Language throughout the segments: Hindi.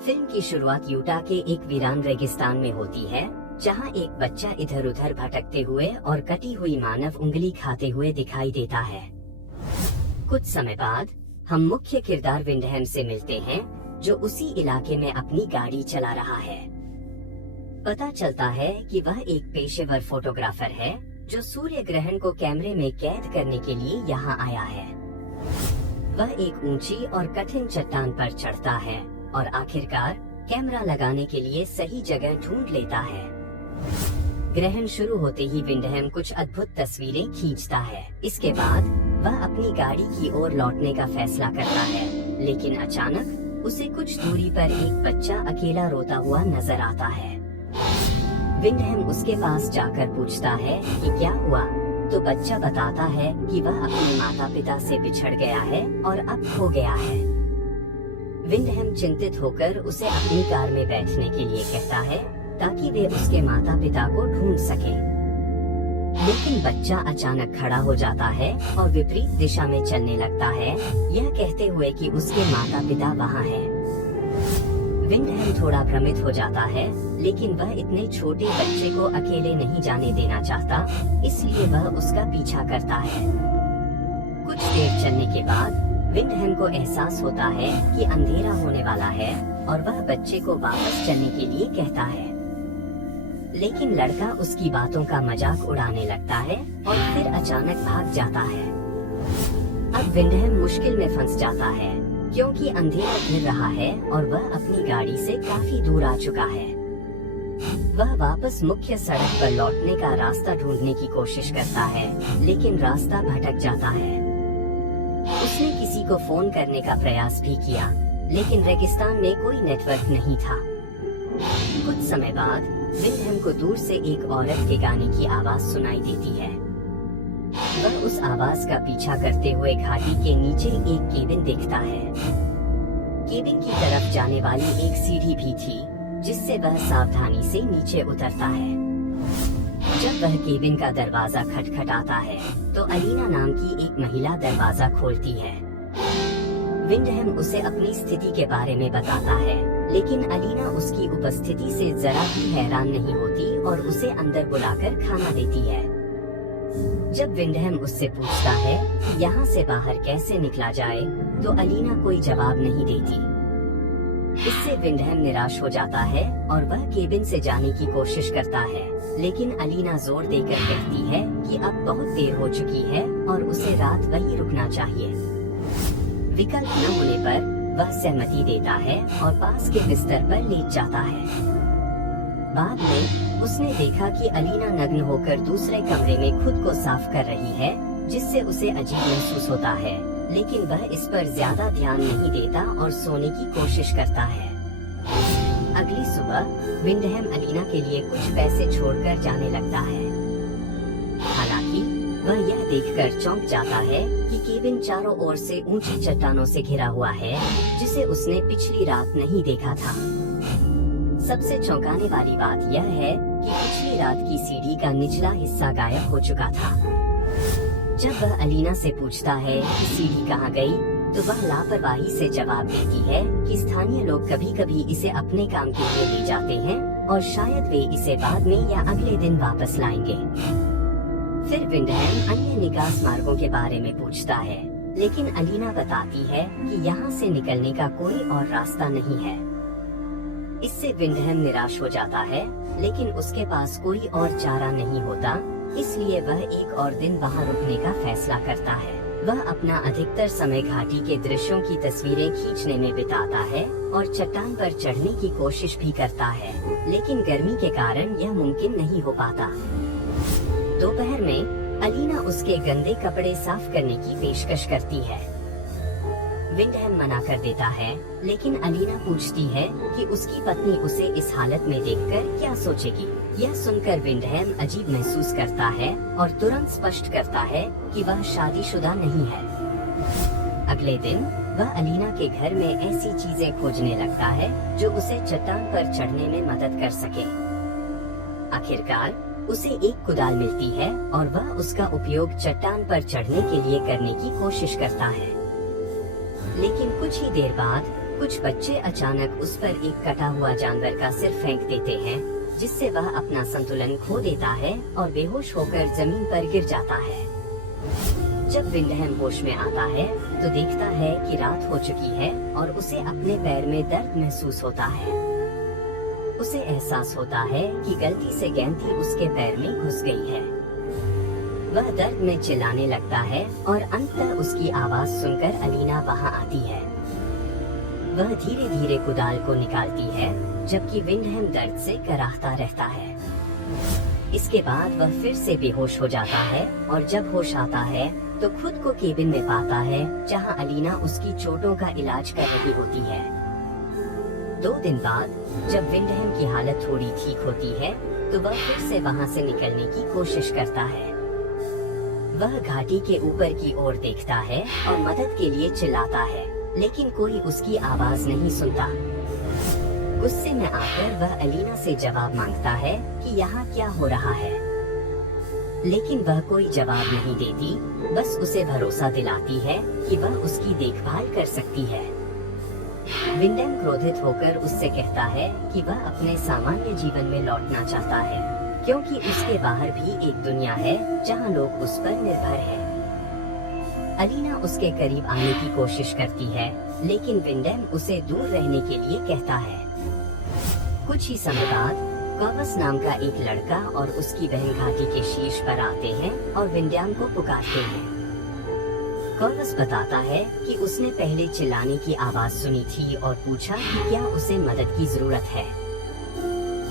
फिल्म की शुरुआत यूटा के एक वीरान रेगिस्तान में होती है, जहां एक बच्चा इधर उधर भटकते हुए और कटी हुई मानव उंगली खाते हुए दिखाई देता है। कुछ समय बाद हम मुख्य किरदार विंडहैम से मिलते हैं, जो उसी इलाके में अपनी गाड़ी चला रहा है। पता चलता है कि वह एक पेशेवर फोटोग्राफर है, जो सूर्य ग्रहण को कैमरे में कैद करने के लिए यहाँ आया है। वह एक ऊंची और कठिन चट्टान पर चढ़ता है और आखिरकार कैमरा लगाने के लिए सही जगह ढूंढ लेता है। ग्रहण शुरू होते ही विंडहैम कुछ अद्भुत तस्वीरें खींचता है। इसके बाद वह अपनी गाड़ी की ओर लौटने का फैसला करता है, लेकिन अचानक उसे कुछ दूरी पर एक बच्चा अकेला रोता हुआ नजर आता है। विंडहैम उसके पास जाकर पूछता है कि क्या हुआ, तो बच्चा बताता है कि वह अपने माता पिता से बिछड़ गया है और अब खो गया है। विंडहैम चिंतित होकर उसे अपनी कार में बैठने के लिए कहता है, ताकि वे उसके माता पिता को ढूंढ सके। लेकिन बच्चा अचानक खड़ा हो जाता है और विपरीत दिशा में चलने लगता है, यह कहते हुए कि उसके माता पिता वहाँ हैं। विंडहैम थोड़ा भ्रमित हो जाता है, लेकिन वह इतने छोटे बच्चे को अकेले नहीं जाने देना चाहता, इसलिए वह उसका पीछा करता है। कुछ देर चलने के बाद विंडहैम को एहसास होता है कि अंधेरा होने वाला है और वह बच्चे को वापस चलने के लिए कहता है। लेकिन लड़का उसकी बातों का मजाक उड़ाने लगता है और फिर अचानक भाग जाता है। अब विंडहैम मुश्किल में फंस जाता है, क्योंकि अंधेरा घिर रहा है और वह अपनी गाड़ी से काफी दूर आ चुका है। वह वापस मुख्य सड़क पर लौटने का रास्ता ढूंढने की कोशिश करता है, लेकिन रास्ता भटक जाता है। उसने किसी को फोन करने का प्रयास भी किया, लेकिन रेगिस्तान में कोई नेटवर्क नहीं था। कुछ समय बाद विंडहैम को दूर से एक औरत के गाने की आवाज सुनाई देती है। वह उस आवाज का पीछा करते हुए घाटी के नीचे एक केबिन देखता है। केबिन की तरफ जाने वाली एक सीढ़ी भी थी, जिससे वह सावधानी से नीचे उतरता है। जब वह केबिन का दरवाजा खटखटाता है, तो अलीना नाम की एक महिला दरवाजा खोलती है। विंडहैम उसे अपनी स्थिति के बारे में बताता है, लेकिन अलीना उसकी उपस्थिति से जरा भी हैरान नहीं होती और उसे अंदर बुलाकर खाना देती है। जब विंडहैम उससे पूछता है कि यहाँ से बाहर कैसे निकला जाए, तो अलीना कोई जवाब नहीं देती। इससे विंडहैम निराश हो जाता है और वह केबिन से जाने की कोशिश करता है, लेकिन अलीना जोर देकर कहती है कि अब बहुत देर हो चुकी है और उसे रात वहीं रुकना चाहिए। विकल्प न होने पर वह सहमति देता है और पास के बिस्तर पर लेट जाता है। बाद में उसने देखा कि अलीना नग्न होकर दूसरे कमरे में खुद को साफ कर रही है, जिससे उसे अजीब महसूस होता है, लेकिन वह इस पर ज्यादा ध्यान नहीं देता और सोने की कोशिश करता है। अगली सुबह विंडहैम अलीना के लिए कुछ पैसे छोड़कर जाने लगता है। हालांकि वह यह देखकर चौंक जाता है कि केबिन चारों ओर से ऊंची चट्टानों से घिरा हुआ है, जिसे उसने पिछली रात नहीं देखा था। सबसे चौंकाने वाली बात यह है कि पिछली रात की सीढ़ी का निचला हिस्सा गायब हो चुका था। जब वह अलीना से पूछता है कि सीढ़ी कहाँ गई, तो वह लापरवाही से जवाब देती है कि स्थानीय लोग कभी कभी इसे अपने काम के लिए ले जाते हैं और शायद वे इसे बाद में या अगले दिन वापस लाएंगे। फिर विंडहैम अन्य निकास मार्गों के बारे में पूछता है, लेकिन अलीना बताती है कि यहाँ से निकलने का कोई और रास्ता नहीं है। इससे विंडहैम निराश हो जाता है, लेकिन उसके पास कोई और चारा नहीं होता, इसलिए वह एक और दिन वहाँ रुकने का फैसला करता है। वह अपना अधिकतर समय घाटी के दृश्यों की तस्वीरें खींचने में बिताता है और चट्टान पर चढ़ने की कोशिश भी करता है, लेकिन गर्मी के कारण यह मुमकिन नहीं हो पाता। दोपहर में अलीना उसके गंदे कपड़े साफ करने की पेशकश करती है। विंडहैम मना कर देता है, लेकिन अलीना पूछती है कि उसकी पत्नी उसे इस हालत में देखकर क्या सोचेगी। यह सुनकर विंडहैम अजीब महसूस करता है और तुरंत स्पष्ट करता है कि वह शादीशुदा नहीं है। अगले दिन वह अलीना के घर में ऐसी चीजें खोजने लगता है जो उसे चट्टान पर चढ़ने में मदद कर सके। आखिरकार उसे एक कुदाल मिलती है और वह उसका उपयोग चट्टान पर चढ़ने के लिए करने की कोशिश करता है। लेकिन कुछ ही देर बाद कुछ बच्चे अचानक उस पर एक कटा हुआ जानवर का सिर फेंक देते हैं, जिससे वह अपना संतुलन खो देता है और बेहोश होकर जमीन पर गिर जाता है। जब विंडहैम होश में आता है तो देखता है कि रात हो चुकी है और उसे अपने पैर में दर्द महसूस होता है। उसे एहसास होता है कि गलती से गेंद उसके पैर में घुस गई है। वह दर्द में चिल्लाने लगता है और अंततः उसकी आवाज सुनकर अलीना वहां आती है। वह धीरे धीरे कुदाल को निकालती है, जबकि विंडहैम दर्द से कराहता रहता है। इसके बाद वह फिर से बेहोश हो जाता है और जब होश आता है तो खुद को केबिन में पाता है, जहां अलीना उसकी चोटों का इलाज कर रही होती है। 2 दिन बाद जब विंडहैम की हालत थोड़ी ठीक होती है तो वह फिर से वहां से निकलने की कोशिश करता है। वह घाटी के ऊपर की ओर देखता है और मदद के लिए चिल्लाता है, लेकिन कोई उसकी आवाज नहीं सुनता। गुस्से में आकर वह अलीना से जवाब मांगता है कि यहाँ क्या हो रहा है, लेकिन वह कोई जवाब नहीं देती, बस उसे भरोसा दिलाती है कि वह उसकी देखभाल कर सकती है। विंडहैम क्रोधित होकर उससे कहता है कि वह अपने सामान्य जीवन में लौटना चाहता है, क्योंकि उसके बाहर भी एक दुनिया है जहां लोग उस पर निर्भर हैं। अलीना उसके करीब आने की कोशिश करती है, लेकिन विंडहैम उसे दूर रहने के लिए कहता है। कुछ ही समय बाद कॉर्वस नाम का एक लड़का और उसकी बहन घाटी के शीर्ष पर आते हैं और विंडहैम को पुकारते हैं। कॉर्वस बताता है कि उसने पहले चिल्लाने की आवाज सुनी थी और पूछा कि क्या उसे मदद की जरूरत है।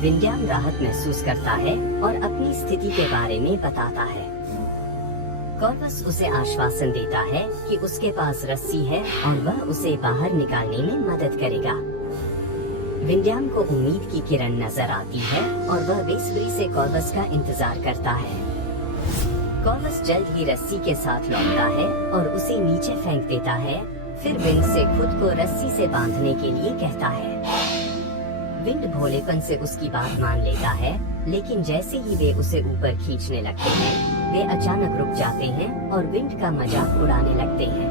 विंडहैम राहत महसूस करता है और अपनी स्थिति के बारे में बताता है। कॉर्वस उसे आश्वासन देता है कि उसके पास रस्सी है और वह उसे बाहर निकालने में मदद करेगा। विंडहैम को उम्मीद की किरण नजर आती है और वह बेसब्री से कॉर्वस का इंतजार करता है। कॉर्वस जल्द ही रस्सी के साथ लौटता है और उसे नीचे फेंक देता है, फिर विंड से खुद को रस्सी से बांधने के लिए कहता है। विंड भोलेपन से उसकी बात मान लेता है, लेकिन जैसे ही वे उसे ऊपर खींचने लगते हैं, वे अचानक रुक जाते हैं और विंड का मजाक उड़ाने लगते हैं।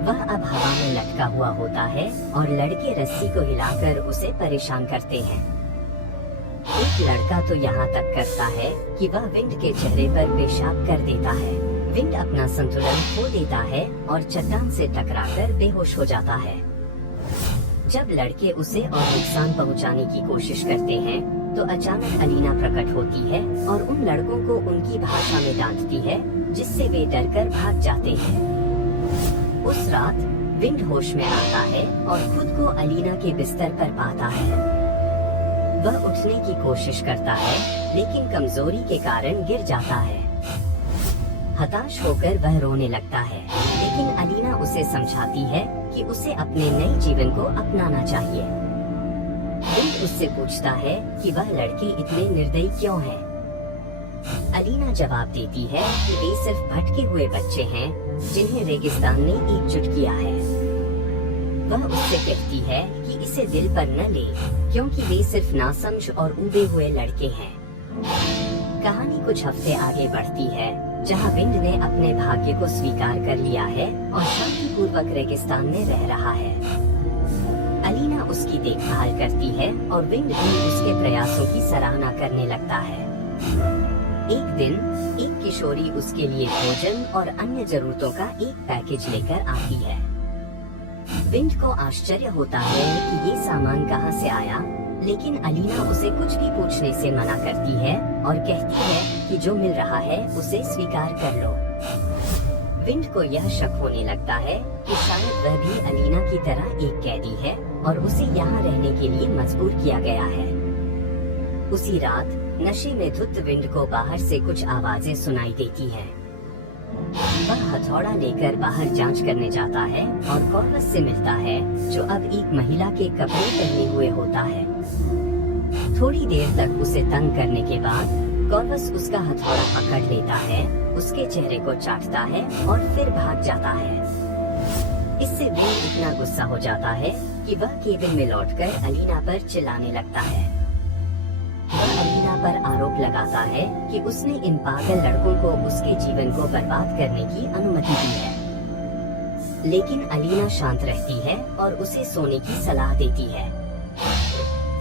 वह अब हवा में लटका हुआ होता है और लड़के रस्सी को हिलाकर उसे परेशान करते हैं। एक लड़का तो यहाँ तक करता है कि वह विंड के चेहरे पर पेशाब कर देता है। विंड अपना संतुलन खो देता है और चट्टान से टकराकर बेहोश हो जाता है। जब लड़के उसे और नुकसान पहुँचाने की कोशिश करते हैं तो अचानक अलीना प्रकट होती है और उन लड़कों को उनकी भाषा में डांटती है, जिससे वे डरकर भाग जाते हैं। उस रात विंड होश में आता है और खुद को अलीना के बिस्तर पर पाता है। वह उठने की कोशिश करता है, लेकिन कमजोरी के कारण गिर जाता है। हताश होकर वह रोने लगता है, लेकिन अलीना उसे समझाती है कि उसे अपने नए जीवन को अपनाना चाहिए। विंड उससे पूछता है कि वह लड़के इतने निर्दयी क्यों हैं। अलीना जवाब देती है कि वे सिर्फ भटके हुए बच्चे हैं जिन्हें रेगिस्तान ने एकजुट किया है। वह उससे कहती है कि इसे दिल पर न ले, क्योंकि वे सिर्फ नासमझ और ऊबे हुए लड़के हैं। कहानी कुछ हफ्ते आगे बढ़ती है, जहां विंड ने अपने भाग्य को स्वीकार कर लिया है और शांतिपूर्वक रेगिस्तान में रह रहा है। अलीना उसकी देखभाल करती है और विंड भी उसके प्रयासों की सराहना करने लगता है। एक दिन एक किशोरी उसके लिए भोजन और अन्य जरूरतों का एक पैकेज लेकर आती है। विंड को आश्चर्य होता है कि ये सामान कहां से आया, लेकिन अलीना उसे कुछ भी पूछने से मना करती है और कहती है कि जो मिल रहा है उसे स्वीकार कर लो। विंड को यह शक होने लगता है कि शायद वह भी अलीना की तरह एक कैदी है और उसे यहाँ रहने के लिए मजबूर किया गया है। उसी रात नशे में धुत विंड को बाहर से कुछ आवाजें सुनाई देती हैं। वह हथौड़ा लेकर बाहर जांच करने जाता है और कॉर्वस से मिलता है, जो अब एक महिला के कपड़े पहने हुए होता है। थोड़ी देर तक उसे तंग करने के बाद कॉर्वस उसका हथौड़ा पकड़ लेता है, उसके चेहरे को चाटता है और फिर भाग जाता है। इससे विंड इतना गुस्सा हो जाता है कि वह केबिन में लौटकर अलीना पर चिल्लाने लगता है। वह अलीना पर आरोप लगाता है कि उसने इन पागल लड़कों को उसके जीवन को बर्बाद करने की अनुमति दी है। लेकिन अलीना शांत रहती है और उसे सोने की सलाह देती है।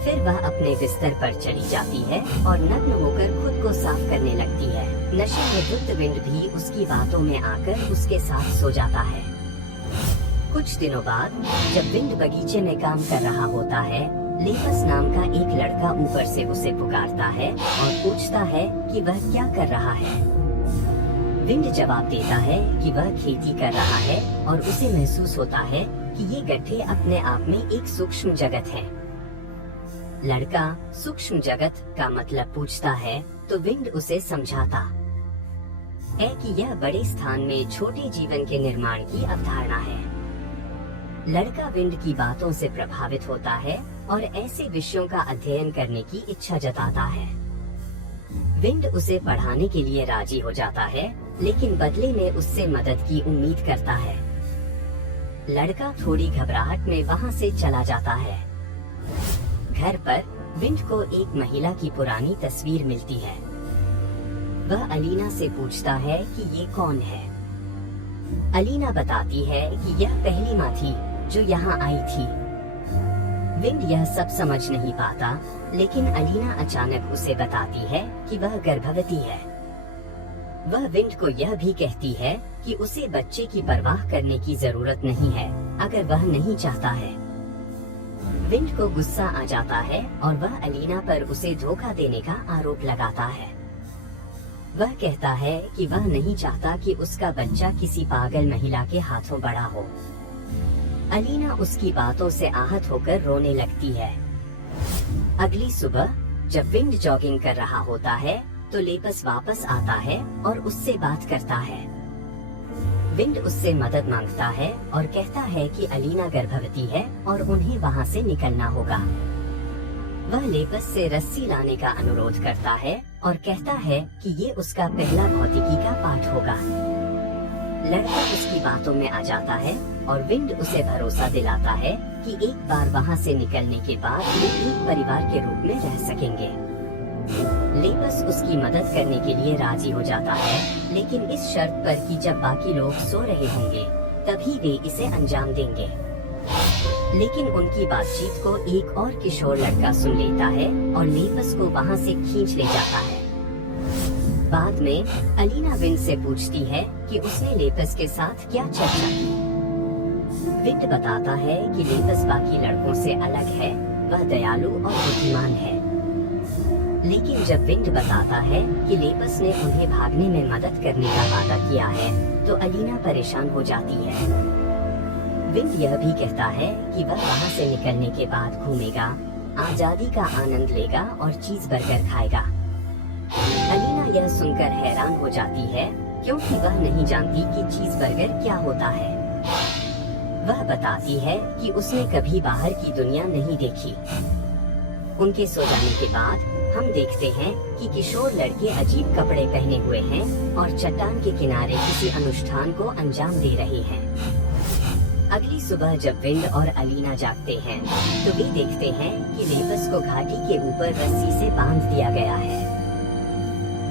फिर वह अपने बिस्तर पर चली जाती है और नग्न होकर खुद को साफ करने लगती है। नशे में धुत विंड भी उसकी बातों में आकर उसके साथ सो जाता है। कुछ दिनों बाद जब विंड बगीचे में काम कर रहा होता है, लेपस नाम का एक लड़का ऊपर से उसे पुकारता है और पूछता है कि वह क्या कर रहा है। विंड जवाब देता है कि वह खेती कर रहा है और उसे महसूस होता है कि ये गड्ढे अपने आप में एक सूक्ष्म जगत है। लड़का सूक्ष्म जगत का मतलब पूछता है तो विंड उसे समझाता है कि यह बड़े स्थान में छोटे जीवन के निर्माण की अवधारणा है। लड़का विंड की बातों से प्रभावित होता है और ऐसे विषयों का अध्ययन करने की इच्छा जताता है। विंड उसे पढ़ाने के लिए राजी हो जाता है, लेकिन बदले में उससे मदद की उम्मीद करता है। लड़का थोड़ी घबराहट में वहां से चला जाता है। घर पर विंड को एक महिला की पुरानी तस्वीर मिलती है। वह अलीना से पूछता है कि ये कौन है। अलीना बताती है कि यह पहली माँ थी जो यहाँ आई थी। विंड यह सब समझ नहीं पाता, लेकिन अलीना अचानक उसे बताती है कि वह गर्भवती है। वह विंड को यह भी कहती है कि उसे बच्चे की परवाह करने की जरूरत नहीं है अगर वह नहीं चाहता है। विंड को गुस्सा आ जाता है और वह अलीना पर उसे धोखा देने का आरोप लगाता है। वह कहता है कि वह नहीं चाहता कि उसका बच्चा किसी पागल महिला के हाथों बड़ा हो। अलीना उसकी बातों से आहत होकर रोने लगती है। अगली सुबह जब विंड जॉगिंग कर रहा होता है तो लेपस वापस आता है और उससे बात करता है। विंड उससे मदद मांगता है और कहता है कि अलीना गर्भवती है और उन्हें वहां से निकलना होगा। वह लेपस से रस्सी लाने का अनुरोध करता है और कहता है कि ये उसका पहला भौतिकी का पाठ होगा। लड़का उसकी बातों में आ जाता है और विंड उसे भरोसा दिलाता है कि एक बार वहां से निकलने के बाद वे एक परिवार के रूप में रह सकेंगे। लेपस उसकी मदद करने के लिए राजी हो जाता है, लेकिन इस शर्त पर कि जब बाकी लोग सो रहे होंगे तभी वे इसे अंजाम देंगे। लेकिन उनकी बातचीत को एक और किशोर लड़का सुन लेता है और लेपस को वहां से खींच ले जाता है। बाद में अलीना विंड से पूछती है कि उसने लेपस के साथ क्या चर्चा की। विंड बताता है कि लेपस बाकी लड़कों से अलग है, वह दयालु और बुद्धिमान है। लेकिन जब विंड बताता है कि लेपस ने उन्हें भागने में मदद करने का वादा किया है तो अलीना परेशान हो जाती है। विंड यह भी कहता है कि वह वहां से निकलने के बाद घूमेगा, आजादी का आनंद लेगा और चीज बर्गर खाएगा। अलीना यह सुनकर हैरान हो जाती है क्योंकि वह नहीं जानती कि चीज बर्गर क्या होता है। वह बताती है कि उसने कभी बाहर की दुनिया नहीं देखी। उनके सो जाने के बाद हम देखते हैं कि किशोर लड़के अजीब कपड़े पहने हुए हैं और चट्टान के किनारे किसी अनुष्ठान को अंजाम दे रहे हैं। अगली सुबह जब विंड और अलीना जागते हैं तो वे देखते हैं कि लेपस को घाटी के ऊपर रस्सी से बांध दिया गया है।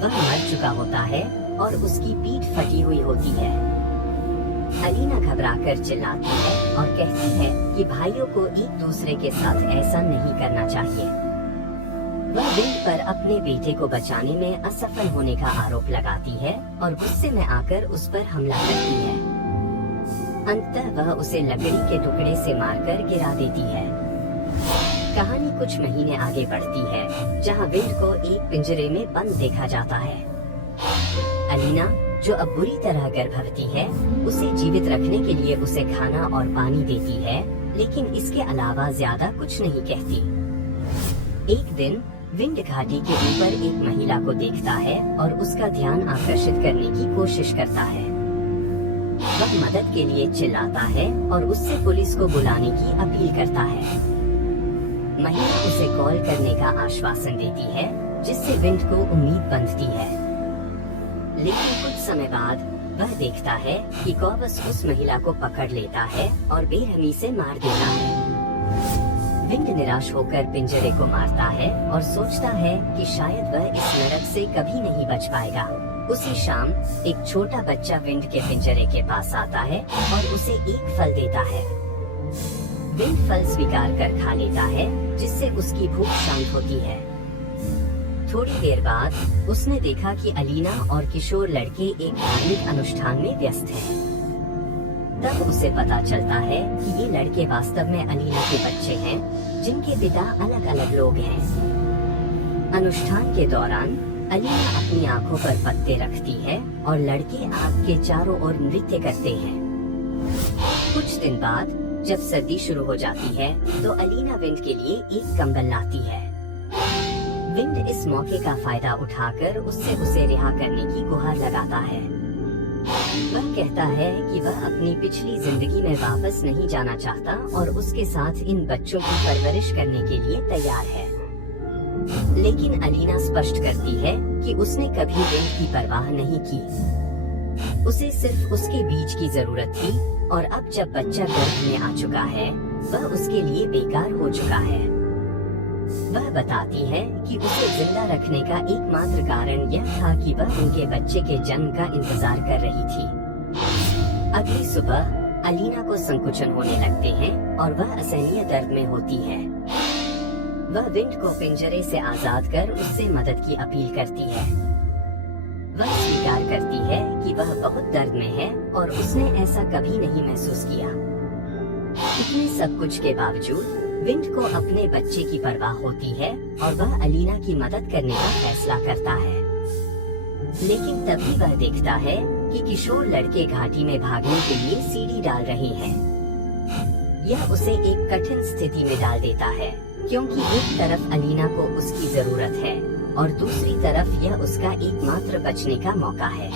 वह मर चुका होता है और उसकी पीठ फटी हुई होती है। अलीना घबराकर चिल्लाती है और कहती है कि भाइयों को एक दूसरे के साथ ऐसा नहीं करना चाहिए। वह विंड पर अपने बेटे को बचाने में असफल होने का आरोप लगाती है और गुस्से में आकर उस पर हमला करती है। अंततः वह उसे लकड़ी के टुकड़े से मारकर गिरा देती है। कहानी कुछ महीने आगे बढ़ती है, जहां विंड को एक पिंजरे में बंद देखा जाता है। अलीना, जो अब बुरी तरह गर्भवती है, उसे जीवित रखने के लिए उसे खाना और पानी देती है, लेकिन इसके अलावा ज्यादा कुछ नहीं कहती। एक दिन विंड घाटी के ऊपर एक महिला को देखता है और उसका ध्यान आकर्षित करने की कोशिश करता है। वह मदद के लिए चिल्लाता है और उससे पुलिस को बुलाने की अपील करता है। महिला उसे कॉल करने का आश्वासन देती है, जिससे विंड को उम्मीद बंधती है। लेकिन कुछ समय बाद वह देखता है कि कॉबस उस महिला को पकड़ लेता है और बेरहमी से मार देता है। विंड निराश होकर पिंजरे को मारता है और सोचता है कि शायद वह इस नरक से कभी नहीं बच पाएगा। उसी शाम एक छोटा बच्चा विंड के पिंजरे के पास आता है और उसे एक फल देता है। विंड फल स्वीकार कर खा लेता है, जिससे उसकी भूख शांत होती है। थोड़ी देर बाद उसने देखा कि अलीना और किशोर लड़के एक धार्मिक अनुष्ठान में व्यस्त हैं। तब उसे पता चलता है कि ये लड़के वास्तव में अलीना के बच्चे हैं, जिनके पिता अलग अलग लोग हैं। अनुष्ठान के दौरान अलीना अपनी आंखों पर पत्ते रखती है और लड़के आग के चारों ओर नृत्य करते हैं। कुछ दिन बाद जब सर्दी शुरू हो जाती है तो अलीना विंड के लिए एक कंबल लाती है। विंड इस मौके का फायदा उठाकर उससे उसे रिहा करने की गुहार लगाता है। वह कहता है कि वह अपनी पिछली जिंदगी में वापस नहीं जाना चाहता और उसके साथ इन बच्चों की परवरिश करने के लिए तैयार है। लेकिन अलीना स्पष्ट करती है कि उसने कभी विंड की परवाह नहीं की। उसे सिर्फ उसके बीज की जरूरत थी और अब जब बच्चा गर्भ में आ चुका है, वह उसके लिए बेकार हो चुका है। वह बताती है कि उसे जिंदा रखने का एकमात्र कारण यह था कि वह उनके बच्चे के जन्म का इंतजार कर रही थी। अगली सुबह अलीना को संकुचन होने लगते हैं और वह असहनीय दर्द में होती है। वह विंड को पिंजरे से आजाद कर उससे मदद की अपील करती है। वह स्वीकार करती है कि वह बहुत दर्द में है और उसने ऐसा कभी नहीं महसूस किया। इतने सब कुछ के बावजूद विंड को अपने बच्चे की परवाह होती है और वह अलीना की मदद करने का फैसला करता है। लेकिन तभी वह देखता है कि किशोर लड़के घाटी में भागने के लिए सीढ़ी डाल रहे हैं। यह उसे एक कठिन स्थिति में डाल देता है, क्योंकि एक तरफ अलीना को उसकी जरूरत है और दूसरी तरफ यह उसका एकमात्र बचने का मौका है।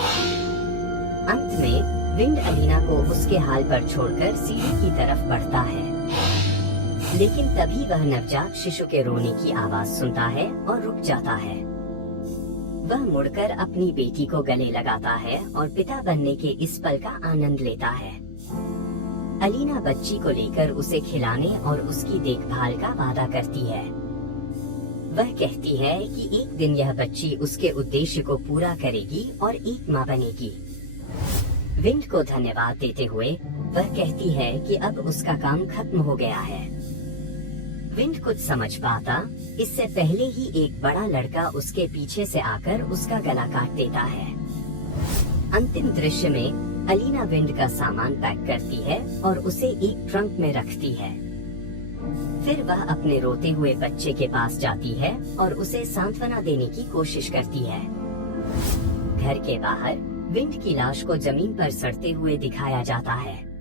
अंत में विंड अलीना को उसके हाल पर छोड़कर सीढ़ी की तरफ बढ़ता है। लेकिन तभी वह नवजात शिशु के रोने की आवाज सुनता है और रुक जाता है। वह मुड़कर अपनी बेटी को गले लगाता है और पिता बनने के इस पल का आनंद लेता है। अलीना बच्ची को लेकर उसे खिलाने और उसकी देखभाल का वादा करती है। वह कहती है कि एक दिन यह बच्ची उसके उद्देश्य को पूरा करेगी और एक माँ बनेगी। विंड को धन्यवाद देते हुए वह कहती है कि अब उसका काम खत्म हो गया है। विंड कुछ समझ पाता इससे पहले ही एक बड़ा लड़का उसके पीछे से आकर उसका गला काट देता है। अंतिम दृश्य में अलीना विंड का सामान पैक करती है और उसे एक ट्रंक में रखती है। फिर वह अपने रोते हुए बच्चे के पास जाती है और उसे सांत्वना देने की कोशिश करती है। घर के बाहर विंड की लाश को जमीन पर सड़ते हुए दिखाया जाता है।